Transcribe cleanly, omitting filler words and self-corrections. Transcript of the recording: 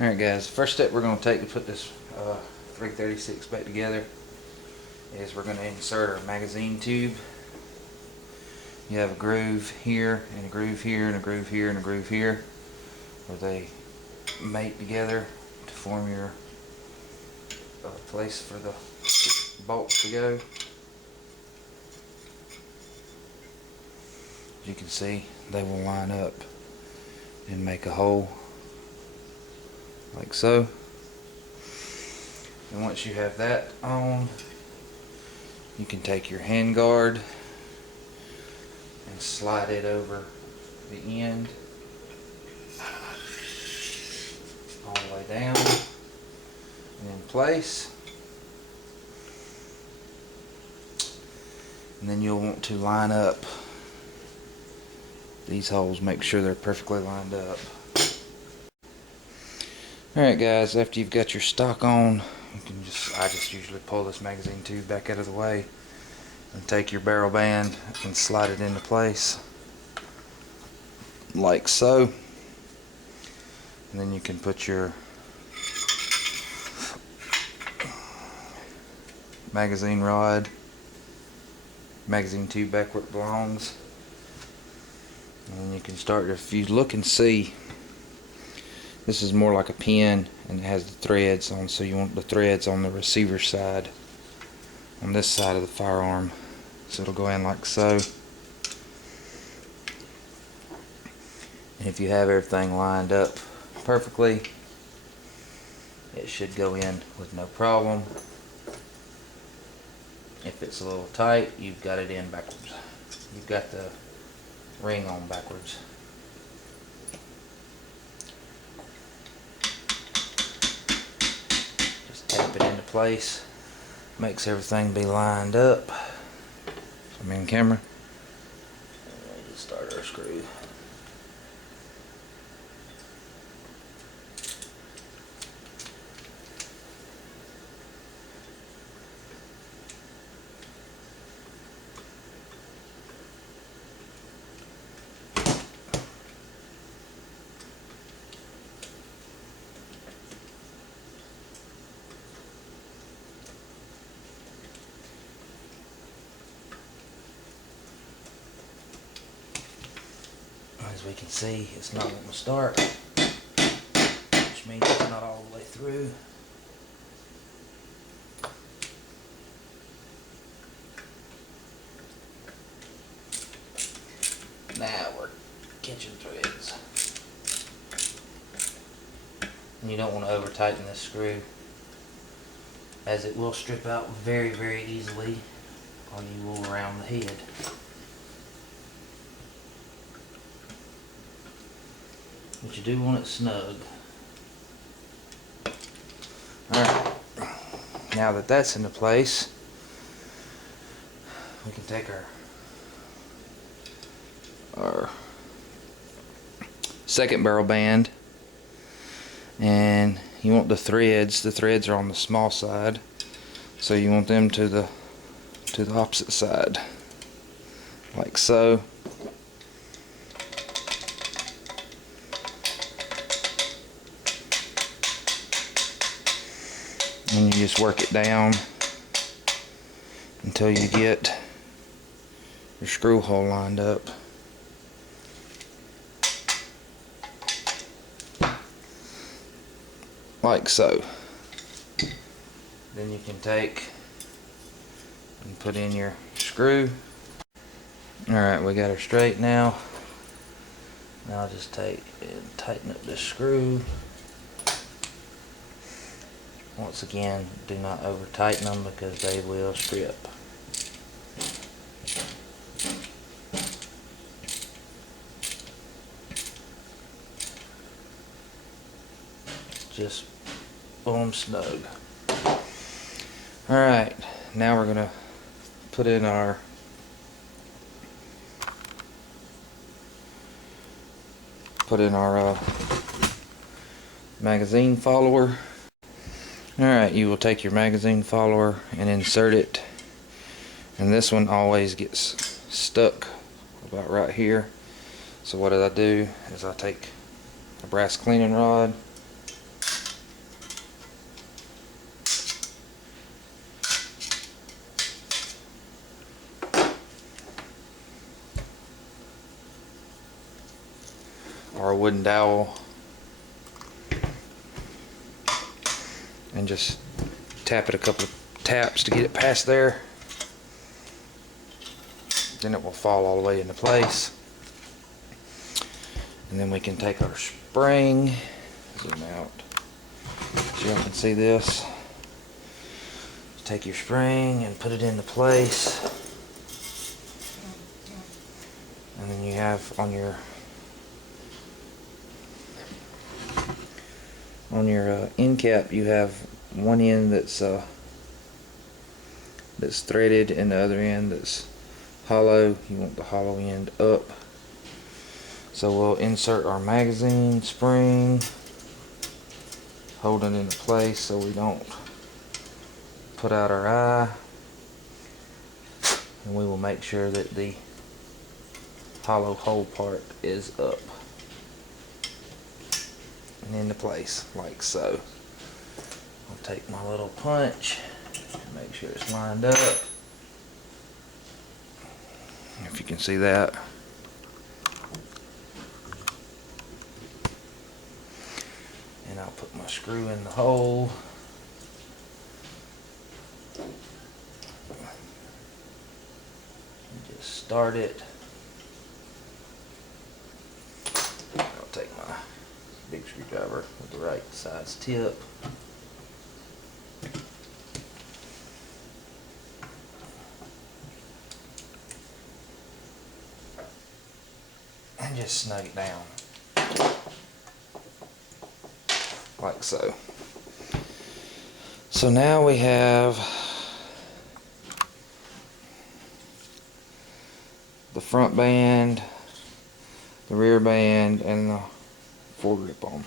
Alright guys, first step we're going to take to put this 336 back together is we're going to insert our magazine tube. You have a groove here, and a groove here, and a groove here, and a groove here, where they mate together to form your place for the bolts to go. As you can see, they will line up and make a hole like so. And once you have that on, you can take your hand guard and slide it over the end all the way down and in place. And then you'll want to line up these holes, make sure they're perfectly lined up. Alright guys, after you've got your stock on, you can I just usually pull this magazine tube back out of the way and take your barrel band and slide it into place like so. And then you can put your magazine rod, magazine tube back where it belongs. And then you can start, if you look and see, this is more like a pin and it has the threads on, so you want the threads on the receiver side, on this side of the firearm. So it'll go in like so. And if you have everything lined up perfectly, it should go in with no problem. If it's a little tight, you've got it in backwards. You've got the ring on backwards. Just tap it into place. Makes everything be lined up. I'm in camera. And we just start our screw. As we can see, it's not wanting to start, which means it's not all the way through. Now we're catching threads. And you don't want to over tighten this screw, as it will strip out very, very easily while you will around the head. But you do want it snug. Alright, now that that's into place, we can take our second barrel band, and you want the threads are on the small side, so you want them to the opposite side, like so. And you just work it down until you get your screw hole lined up. Like so. Then you can take and put in your screw. Alright, we got her straight now. Now I'll just take and tighten up this screw. Once again, do not over tighten them because they will strip. Just boom, snug. Alright, now we're going to put in our magazine follower. Alright, you will take your magazine follower and insert it, and this one always gets stuck about right here. So what I do is I take a brass cleaning rod wooden dowel and just tap it a couple of taps to get it past there. Then it will fall all the way into place. And then we can take our spring, zoom out so y'all can see this. Take your spring and put it into place. And then you have on your end cap, you have one end that's threaded and the other end that's hollow. You want the hollow end up. So we'll insert our magazine spring, hold it into place so we don't put out our eye, and we will make sure that the hollow hole part is up and into place like so. I'll take my little punch and make sure it's lined up. If you can see that. And I'll put my screw in the hole. And just start it. I'll take my big screwdriver with the right size tip. And just snug it down. Like so. So now we have the front band, the rear band, and the foregrip on.